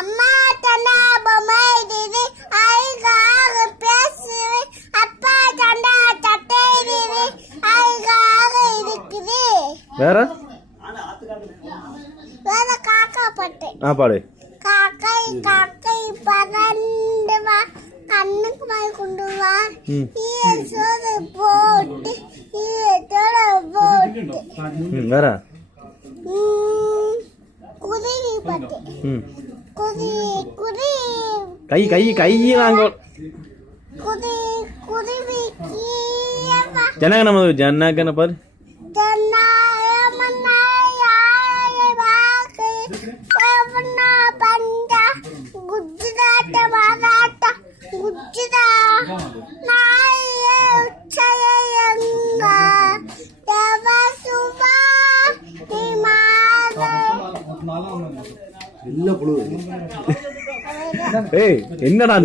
அம்மா தண்டா பொம்மை இது ஐகாக பேசுது அப்பா தண்டா தட்டை இது ஐகாக இருக்குது. வேற வேற காக்கா பாட்டு. பாடு. காக்கை காக்கை பறந்து வா கண்ணுக்கு வாய் கொண்டு வா சோறு போட்டு போட்டு. வேற குருவி பாட்டு. குருவி கை கை கை வாங்க. குருவி ஜனகன ஜனகன பாரு. என்னடா